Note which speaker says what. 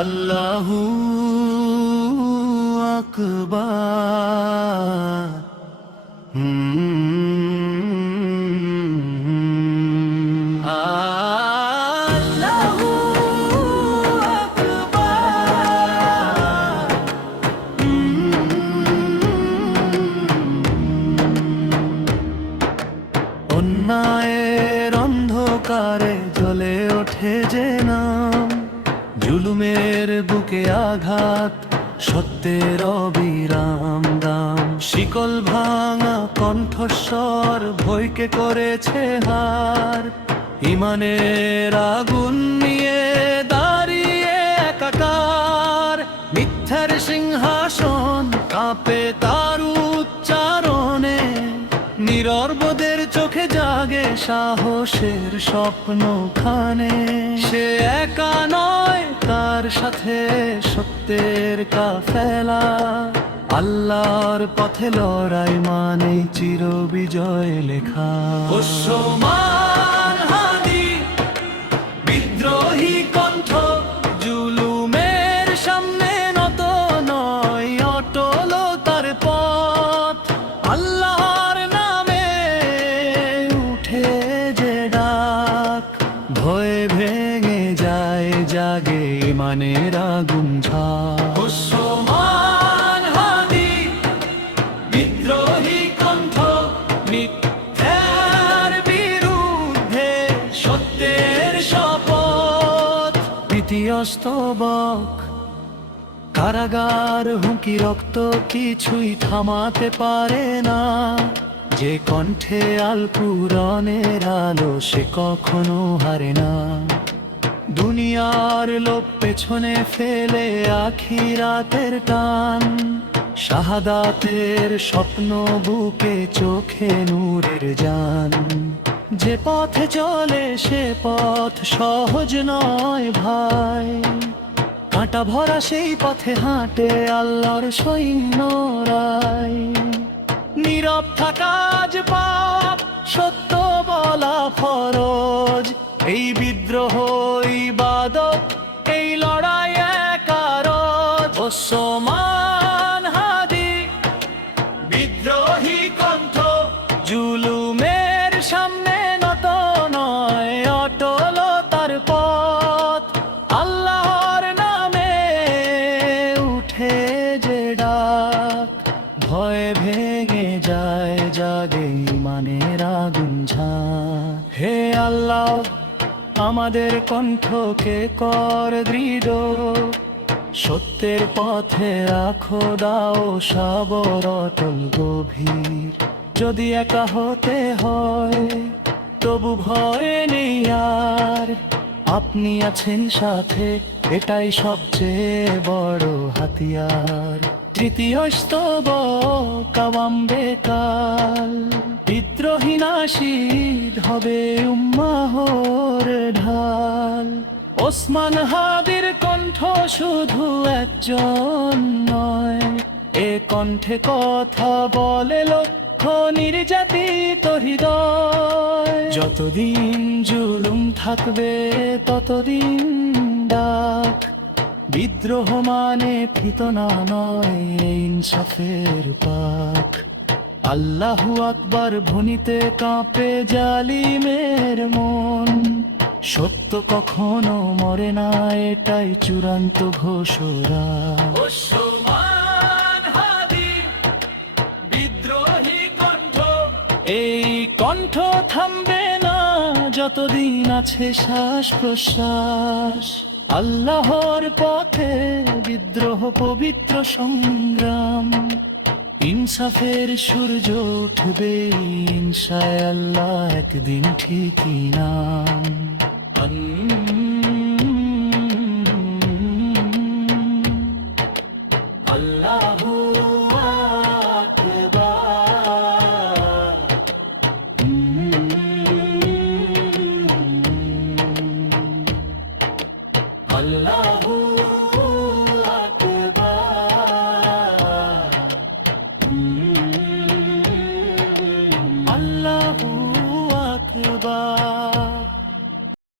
Speaker 1: আল্লাহু আকবার ওঠে যে নাম জুলুমের বুকে আঘাত, সত্যের অবিরাম দাম। শিকল ভাঙা কণ্ঠস্বর ভয়কে করেছে হার। ইমানের আগুন নিয়ে দাঁড়িয়ে একাকার। মিথ্যার সিংহাসন কাঁপে তার। সাহসের স্বপ্ন খানে সে একা নয়, তার সাথে সত্যের কাফেলা। আল্লাহর পথে লড়াই মানে চির বিজয় লেখা জাগে মানের আগুন হাদি বিদ্রোহী কণ্ঠ মিথ্যার বিরুদ্ধে সত্যের শপথ। দ্বিতীয় স্তবক কারাগার হুঁকি রক্ত কিছুই থামাতে পারে না। যে কণ্ঠে আল পুরনের আলো সে কখনো হারে না। দুনিয়ার লোক পেছনে ফেলে আখিরাতের টান। শাহাদাতের স্বপ্ন বুকে চোখে নূরের যান যে পথে চলে সে পথ সহজ নয় ভাই। কাঁটা ভরা সেই পথে হাঁটে আল্লাহর সৈন্য সৈন্যরাই নীরব থাকা আজ পাপ ওসমান হাদি। বিদ্রোহী কণ্ঠ। জুলুমের সামনে নত নয়, অটল তার পথ। আল্লাহর নামে উঠে যে ডাক। ভয় ভেঙে যায় জাগে মানের আগুন হে আল্লাহ, আমাদের কণ্ঠকে কর দৃঢ়। সত্যের পথে রাখো, দাও সাবর গভীর। যদি একা হতে হয়, তবু ভয় নেই আর। আপনি আছেন সাথে, এটাই সবচেয়ে বড় হাতিয়ার। তৃতীয় স্তব কাবাম বেকাল বিদ্রোহী নাশিদ হবে উম্মাহর ঢাল। ওসমান হাদির কণ্ঠ শুধু একজন নয়। এ কণ্ঠে কথা বলে লক্ষ নির্যাতিত হৃদয়। যতদিন জুলুম থাকবে, ততদিন ডাক। বিদ্রোহ মানে ফিতনা নয় ইনসাফের পাক। আল্লাহু আকবার, ভনিতে কাঁপে জালিমের মন। সত্য কখনো মরে না এটাই চূড়ান্ত বিদ্রোহী কণ্ঠ। এই কণ্ঠ থামবে না যতদিন আছে শ্বাস প্রশ্বাস আল্লাহর পথে বিদ্রোহ পবিত্র সংগ্রাম। ইনসাফের সূর্য উঠবে ইনশায় আল্লাহ একদিন ঠিকই নাম। আল্লাহু